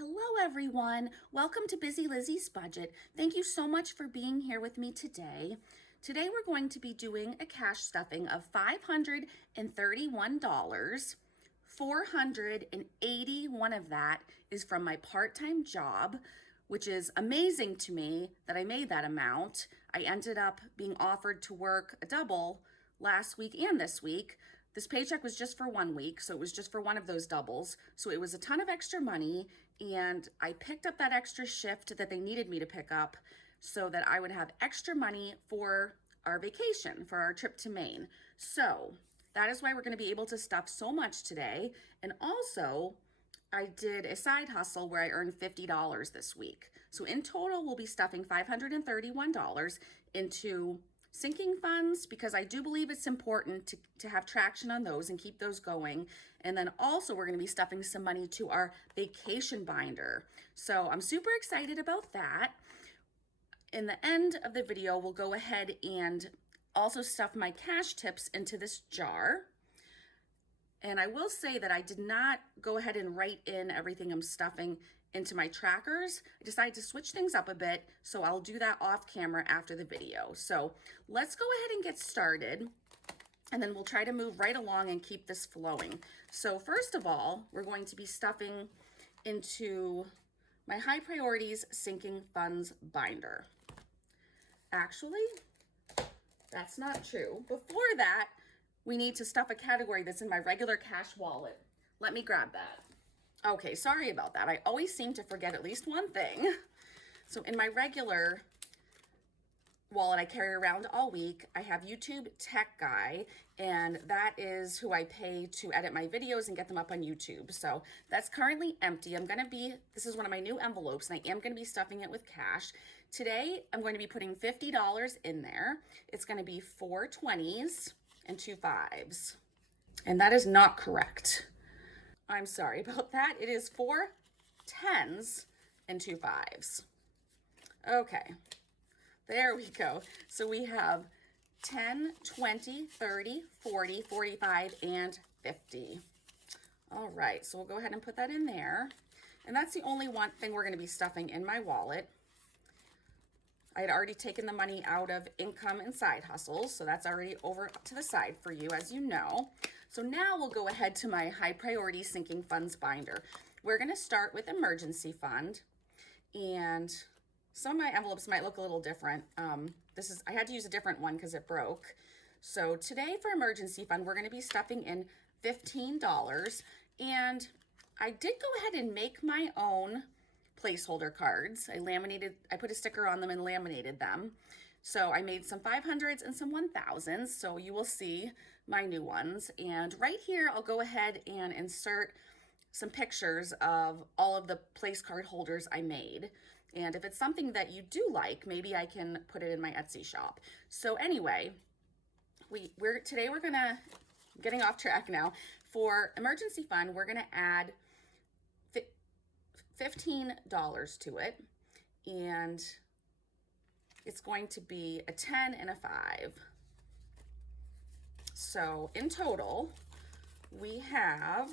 Hello everyone, welcome to Busy Lizzie's Budget. Thank you so much for being here with me today. Today we're going to be doing a cash stuffing of $531. 481 of that is from my part-time job, which is amazing to me that I made that amount. I ended up being offered to work a double last week and this week. This paycheck was just for 1 week, so it was just for one of those doubles. So it was a ton of extra money, and I picked up that extra shift that they needed me to pick up so that I would have extra money for our vacation, for our trip to Maine. So that is why we're going to be able to stuff so much today. And also, I did a side hustle where I earned $50 this week. So in total, we'll be stuffing $531 into sinking funds, because I do believe it's important to have traction on those and keep those going. And then also we're going to be stuffing some money to our vacation binder. So I'm super excited about that. In the end of the video, we'll go ahead and also stuff my cash tips into this jar. And I will say that I did not go ahead and write in everything I'm stuffing into my trackers. I decided to switch things up a bit, so I'll do that off camera after the video. So let's go ahead and get started, and then we'll try to move right along and keep this flowing. So first of all, we're going to be stuffing into my high priorities sinking funds binder. Actually, that's not true. Before that, we need to stuff a category that's in my regular cash wallet. Let me grab that. Okay, sorry about that. I always seem to forget at least one thing. So in my regular wallet I carry around all week, I have YouTube Tech Guy, and that is who I pay to edit my videos and get them up on YouTube. So that's currently empty. This is one of my new envelopes, and I am going to be stuffing it with cash. Today, I'm going to be putting $50 in there. It's going to be 4 20s and 2 5s. And that is not correct. I'm sorry about that. It is 4 10s and 2 5s. Okay, there we go. So we have 10, 20, 30, 40, 45, and 50. All right, so we'll go ahead and put that in there. And that's the only one thing we're going to be stuffing in my wallet. I had already taken the money out of income and side hustles, so that's already over to the side for you, as you know. So now we'll go ahead to my high priority sinking funds binder. We're going to start with emergency fund, and some of my envelopes might look a little different. I had to use a different one because it broke. So today for emergency fund, we're going to be stuffing in $15, and I did go ahead and make my own placeholder cards. I put a sticker on them and laminated them. So I made some 500s and some 1000s. So you will see my new ones. And right here, I'll go ahead and insert some pictures of all of the place card holders I made. And if it's something that you do like, maybe I can put it in my Etsy shop. So anyway, getting off track now. For emergency fund, we're gonna add $15 to it, and it's going to be a 10 and a 5. So in total, we have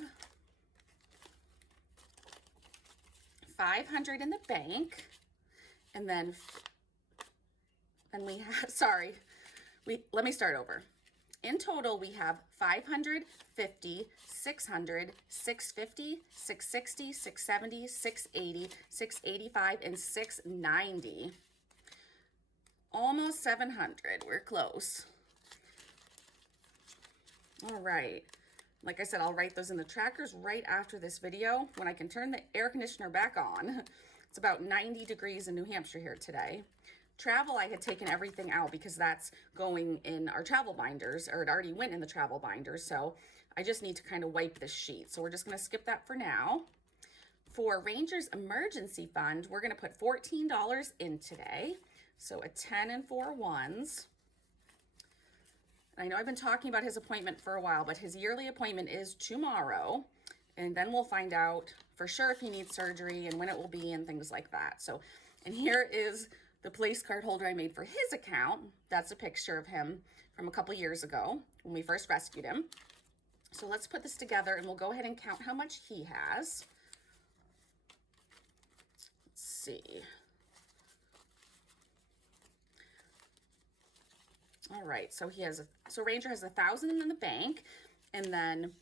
500 in the bank, and then we have, let me start over. In total, we have 500, 50, 600, 650, 660, 670, 680, 685, and 690. Almost 700. We're close. All right. Like I said, I'll write those in the trackers right after this video when I can turn the air conditioner back on. It's about 90 degrees in New Hampshire here today. Travel, I had taken everything out because that's going in our travel binders, or it already went in the travel binders. So I just need to kind of wipe this sheet. So we're just going to skip that for now. For Ranger's emergency fund, we're going to put $14 in today. So a 10 and 4 1s. I know I've been talking about his appointment for a while, but his yearly appointment is tomorrow. And then we'll find out for sure if he needs surgery and when it will be and things like that. So, and here is the place card holder I made for his account. That's a picture of him from a couple years ago when we first rescued him. So let's put this together and we'll go ahead and count how much he has. see. All right, so Ranger has 1,000 in the bank, and then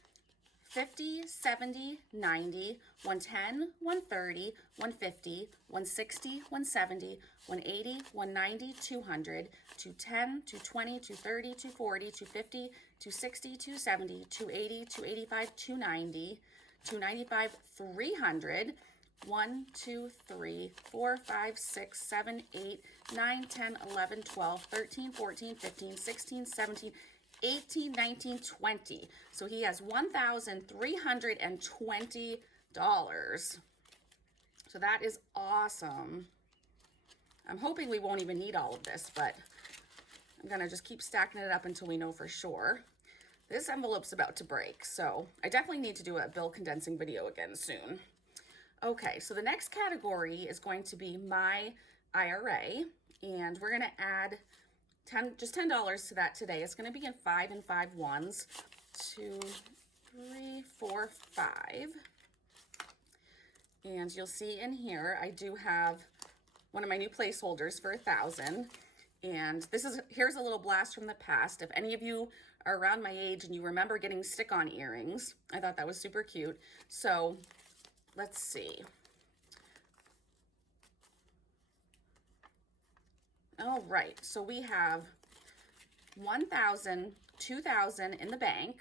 50, 70, 90, 110, 130, 150, 160, 170, 180, 190, 200, 210, 220, 230, 240, 250, 260, 270, 280, 285, 290, 295, 300, 1, 2, 3, 4, 5, 6, 7, 8, 9, 10, 11, 12, 13, 14, 15, 16, 17, 18, 19, 20. So he has $1,320. So that is awesome. I'm hoping we won't even need all of this, but I'm gonna just keep stacking it up until we know for sure. This envelope's about to break, so I definitely need to do a bill condensing video again soon. Okay, so the next category is going to be my IRA, and we're gonna add just $10 to that today. It's gonna be in 5 and 5 ones. 2, 3, 4, 5. And you'll see in here, I do have one of my new placeholders for 1,000. And here's a little blast from the past. If any of you are around my age and you remember getting stick-on earrings, I thought that was super cute. So let's see. All right, so we have 1,000, 2,000 in the bank.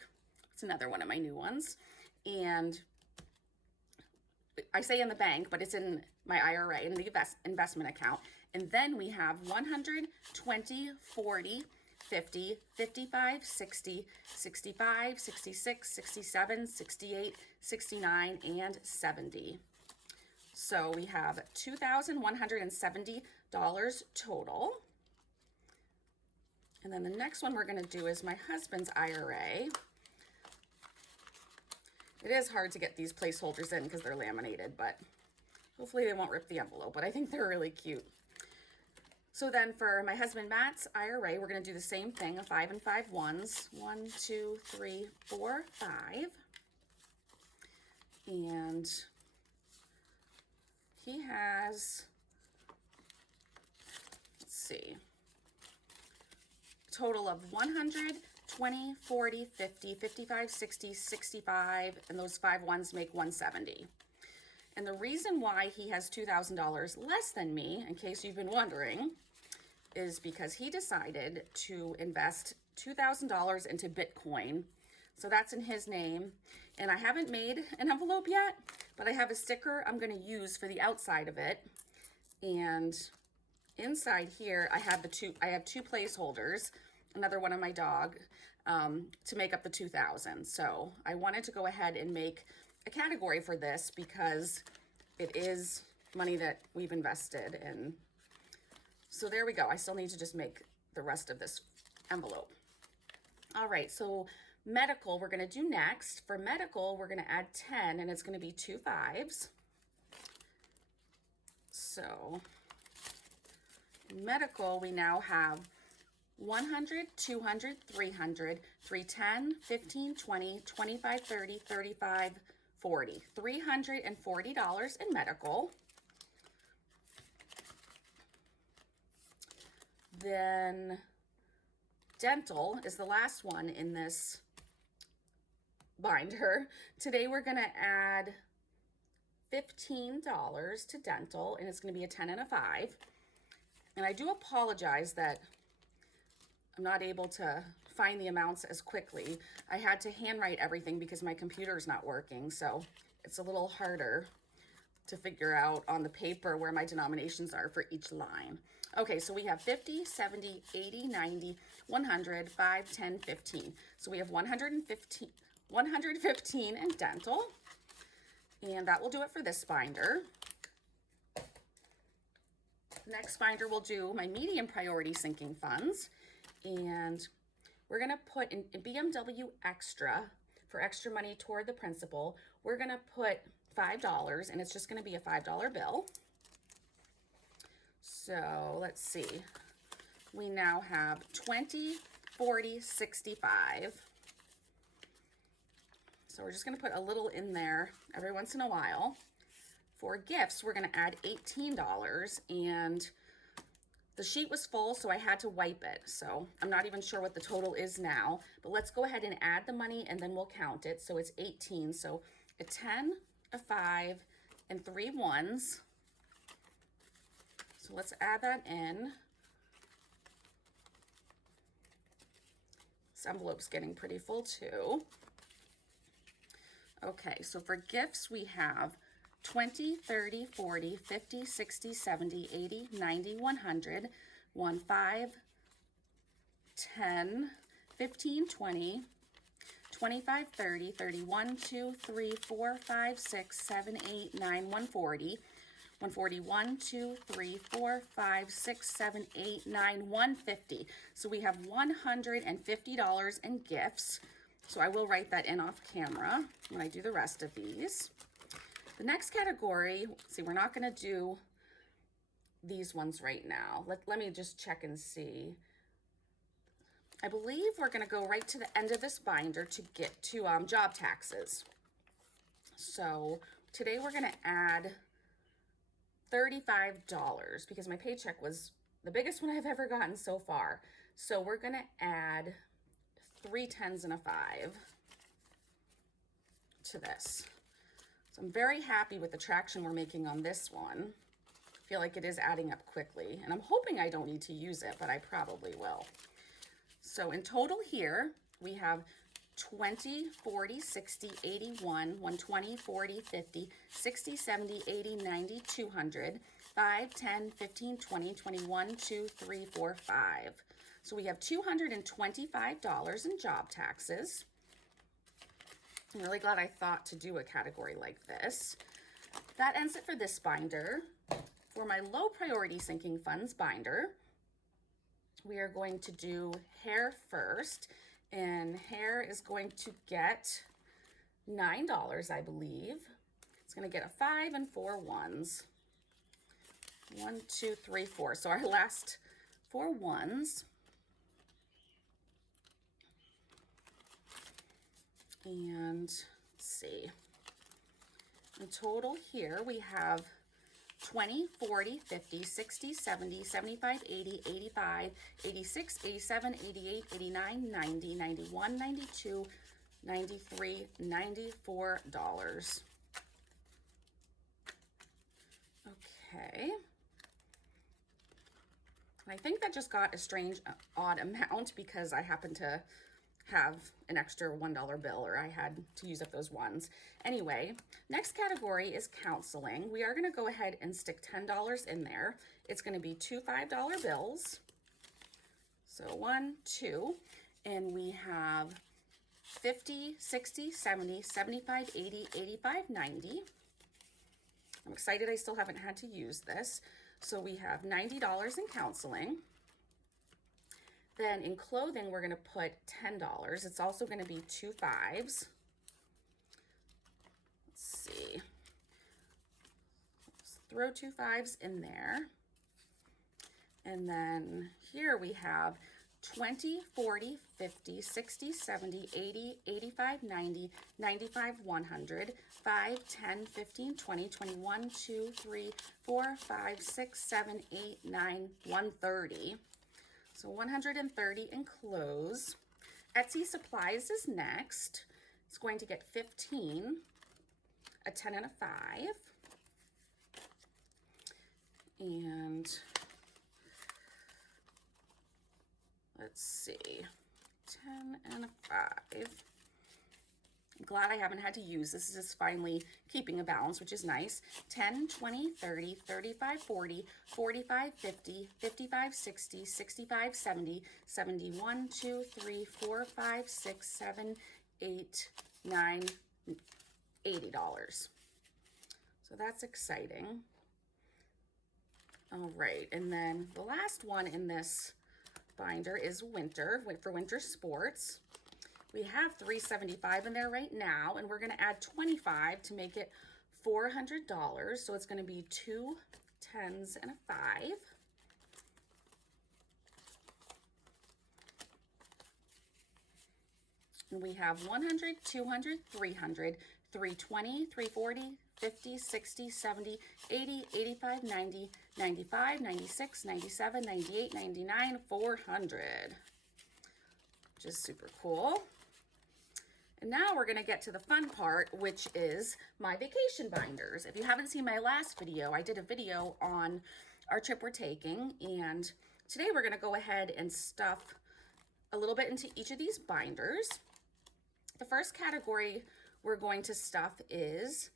It's another one of my new ones. And I say in the bank, but it's in my IRA, in the investment account. And then we have 100, 20, 40, 50, 55, 60, 65, 66, 67, 68, 69, and 70. So we have $2,170 total. And then the next one we're going to do is my husband's IRA. It is hard to get these placeholders in because they're laminated, but hopefully they won't rip the envelope, but I think they're really cute. So then for my husband Matt's IRA, we're going to do the same thing, 5 and 5 ones. 1, 2, 3, 4, 5. And he has, let's see, total of 100, 20, 40, 50, 55, 60, 65, and those 5 ones make 170. And the reason why he has $2,000 less than me, in case you've been wondering, is because he decided to invest $2,000 into Bitcoin. So that's in his name. And I haven't made an envelope yet, but I have a sticker I'm going to use for the outside of it. And inside here, I have two placeholders, another one on my dog, to make up the 2,000. So I wanted to go ahead and make a category for this because it is money that we've invested in. So there we go. I still need to just make the rest of this envelope. All right, so medical we're going to do next. For medical, we're going to add 10, and it's going to be 2 5s. So medical, we now have 100, 200, 300, 310, 15, 20, 25, 30, 35, 40. $340 in medical. Then dental is the last one in this binder. Today we're going to add $15 to dental, and it's going to be a 10 and a 5. And I do apologize that I'm not able to find the amounts as quickly. I had to handwrite everything because my computer's not working, so it's a little harder to figure out on the paper where my denominations are for each line. Okay, so we have 50, 70, 80, 90, 100, 5, 10, 15. So we have 115 in dental, and that will do it for this binder. Next binder we'll do my medium priority sinking funds, and we're gonna put in BMW Extra for extra money toward the principal. We're gonna put $5, and it's just gonna be a $5 bill. So let's see, we now have 20, 40, 65. So we're just gonna put a little in there every once in a while. For gifts, we're going to add $18, and the sheet was full, so I had to wipe it. So I'm not even sure what the total is now, but let's go ahead and add the money and then we'll count it. So it's 18. So a 10, a 5, and 3 ones. So let's add that in. This envelope's getting pretty full too. Okay, so for gifts we have 20, 30, 40, 50, 60, 70, 80, 90, 100, 1, 5, 10, 15, 20, 25, 30, 31, 2, 3, 4, 5, 6, 7, 8, 9, 140, 141, 2, 3, 4, 5, 6, 7, 8, 9, 150. So we have $150 in gifts. So I will write that in off camera when I do the rest of these. The next category, see, we're not going to do these ones right now. Let me just check and see. I believe we're going to go right to the end of this binder to get to job taxes. So today we're going to add $35 because my paycheck was the biggest one I've ever gotten so far. So we're going to add 3 10s and a 5 to this. So I'm very happy with the traction we're making on this one. I feel like it is adding up quickly, and I'm hoping I don't need to use it, but I probably will. So in total here, we have 20, 40, 60, 81, 120, 40, 50, 60, 70, 80, 90, 200, 5, 10, 15, 20, 21, 2, 3, 4, 5. So we have $225 in job taxes. I'm really glad I thought to do a category like this. That ends it for this binder. For my low priority sinking funds binder, we are going to do hair first, and hair is going to get $9, I believe. It's going to get a 5 and 4 ones. 1, 2, 3, 4. So our last 4 ones. And let's see. In total here we have 20, 40, 50, 60, 70, 75, 80, 85, 86, 87, 88, 89, 90, 91, 92, 93, $94. Okay. I think that just got a strange, odd amount because I happen to have an extra $1 bill, or I had to use up those ones. Anyway, next category is counseling. We are going to go ahead and stick $10 in there. It's going to be 2 $5 bills. So 1, 2, and we have 50, 60, 70, 75, 80, 85, 90. I'm excited I still haven't had to use this. So we have $90 in counseling. Then in clothing, we're going to put $10. It's also going to be 2 5s. Let's see. Let's throw 2 5s in there. And then here we have 20, 40, 50, 60, 70, 80, 85, 90, 95, 100, 5, 10, 15, 20, 21, 2, 3, 4, 5, 6, 7, 8, 9, 130. So 130 in clothes. Etsy supplies is next. It's going to get 15, a 10 and a 5. And let's see, 10 and a 5. I'm glad I haven't had to use this. This is finally keeping a balance, which is nice. 10, 20, 30, 35, 40, 45, 50, 55, 60, 65, 70, 71, 2, 3, 4, 5, 6, 7, 8, 9, $80. So that's exciting. All right, and then the last one in this binder is winter, for winter sports. We have $375 in there right now, and we're going to add 25 to make it $400. So it's going to be 2 10s and a 5. And we have 100, 200, 300, 320, 340, 50, 60, 70, 80, 85, 90, 95, 96, 97, 98, 99, 400, which is super cool. And now we're gonna get to the fun part, which is my vacation binders. If you haven't seen my last video, I did a video on our trip we're taking, and today we're gonna go ahead and stuff a little bit into each of these binders. The first category we're going to stuff is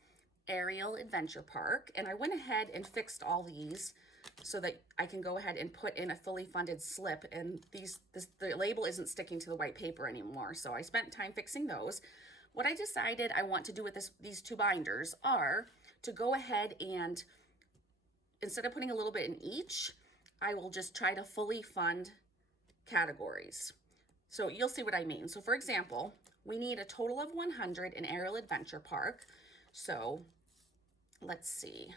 Aerial Adventure Park, and I went ahead and fixed all these so that I can go ahead and put in a fully funded slip, and the label isn't sticking to the white paper anymore, so I spent time fixing those. What I decided I want to do with these two binders are to go ahead and, instead of putting a little bit in each, I will just try to fully fund categories. So you'll see what I mean. So for example, we need a total of 100 in Aerial Adventure Park. So let's see,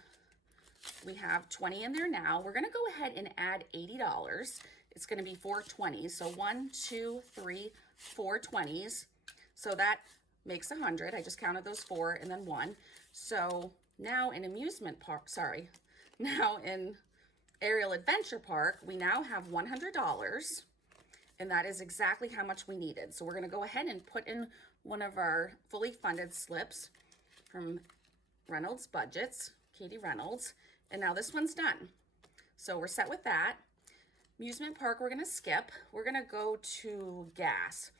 we have 20 in there now. We're gonna go ahead and add $80. It's gonna be 4 20s. So 1, 2, 3, 4 20s. So that makes 100. I just counted those 4 and then 1. So now in amusement park, now in Aerial Adventure Park, we now have $100, and that is exactly how much we needed. So we're gonna go ahead and put in one of our fully funded slips from Reynolds Budgets, Katie Reynolds, and now this one's done. So we're set with that. Amusement park, we're gonna skip. We're gonna go to gas.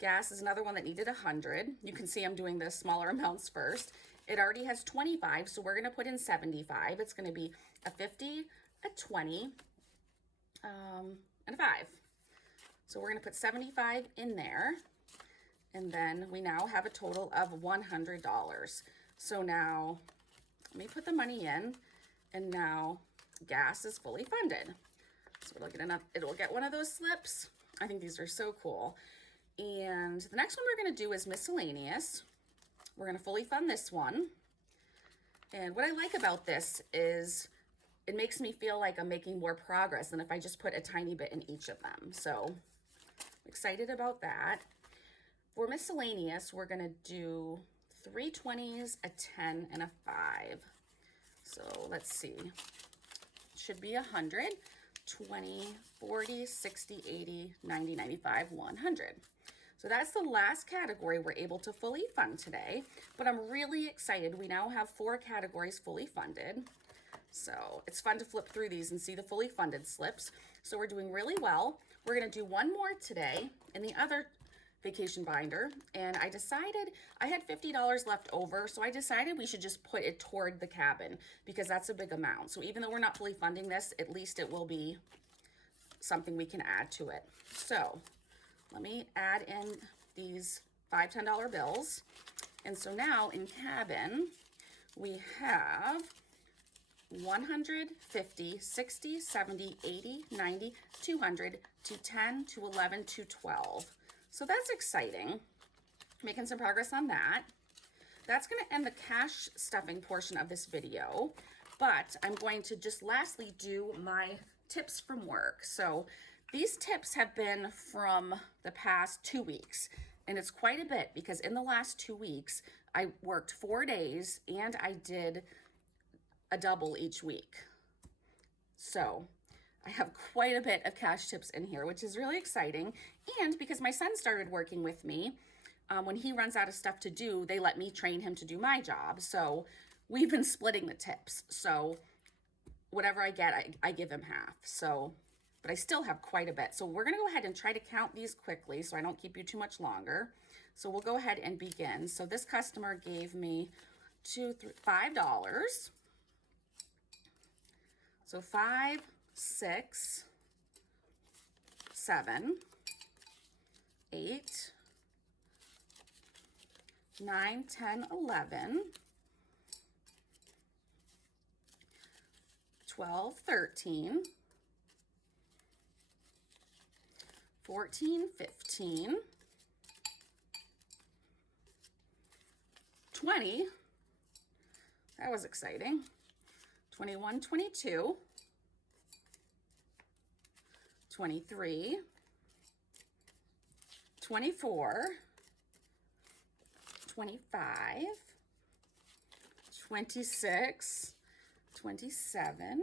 Gas is another one that needed 100. You can see I'm doing the smaller amounts first. It already has 25, so we're gonna put in 75. It's gonna be a 50, a 20, and a 5. So we're gonna put 75 in there, and then we now have a total of $100. So now, let me put the money in, and now gas is fully funded. So it'll get one of those slips. I think these are so cool. And the next one we're gonna do is miscellaneous. We're gonna fully fund this one. And what I like about this is it makes me feel like I'm making more progress than if I just put a tiny bit in each of them. So I'm excited about that. For miscellaneous, we're gonna do 3 20s, a 10, and a 5. So let's see, should be 100, 20, 40, 60, 80, 90, 95, 100. So that's the last category we're able to fully fund today, but I'm really excited. We now have 4 categories fully funded. So it's fun to flip through these and see the fully funded slips. So we're doing really well. We're gonna do one more today in the other vacation binder, and I decided I had $50 left over, so I decided we should just put it toward the cabin because that's a big amount. So even though we're not fully funding this, at least it will be something we can add to it. So let me add in these $5, $10 bills. And so now in cabin, we have 100, 50, 60, 70, 80, 90, 200, 210, 211, 212. So that's exciting, making some progress on that. That's gonna end the cash stuffing portion of this video, but I'm going to just lastly do my tips from work. So these tips have been from the past 2 weeks, and it's quite a bit because in the last 2 weeks, I worked 4 days and I did a double each week. So I have quite a bit of cash tips in here, which is really exciting. And because my son started working with me, when he runs out of stuff to do, they let me train him to do my job. So we've been splitting the tips. So whatever I get, I give him half. So, but I still have quite a bit. So we're gonna go ahead and try to count these quickly so I don't keep you too much longer. So we'll go ahead and begin. So this customer gave me $5. So 5, 6, 7, 8, 9, 10, 11, 12, 13, 14, 15, 20. That was exciting. 21, 22, 23, 24, 25, 26, 27,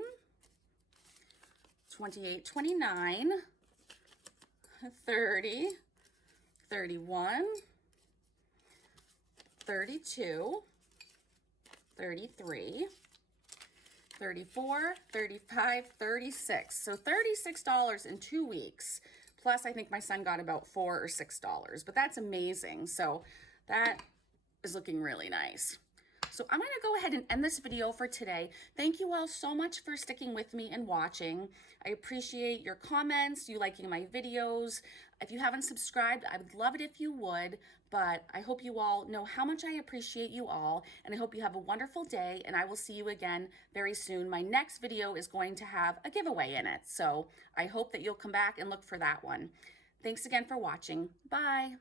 28, 29, 30, 31, 32, 33, 34, 35, 36. So $36 in 2 weeks. Plus, I think my son got about $4 or $6, but that's amazing. So that is looking really nice. So I'm going to go ahead and end this video for today. Thank you all so much for sticking with me and watching. I appreciate your comments, you liking my videos. If you haven't subscribed, I would love it if you would, but I hope you all know how much I appreciate you all, and I hope you have a wonderful day, and I will see you again very soon. My next video is going to have a giveaway in it, so I hope that you'll come back and look for that one. Thanks again for watching. Bye.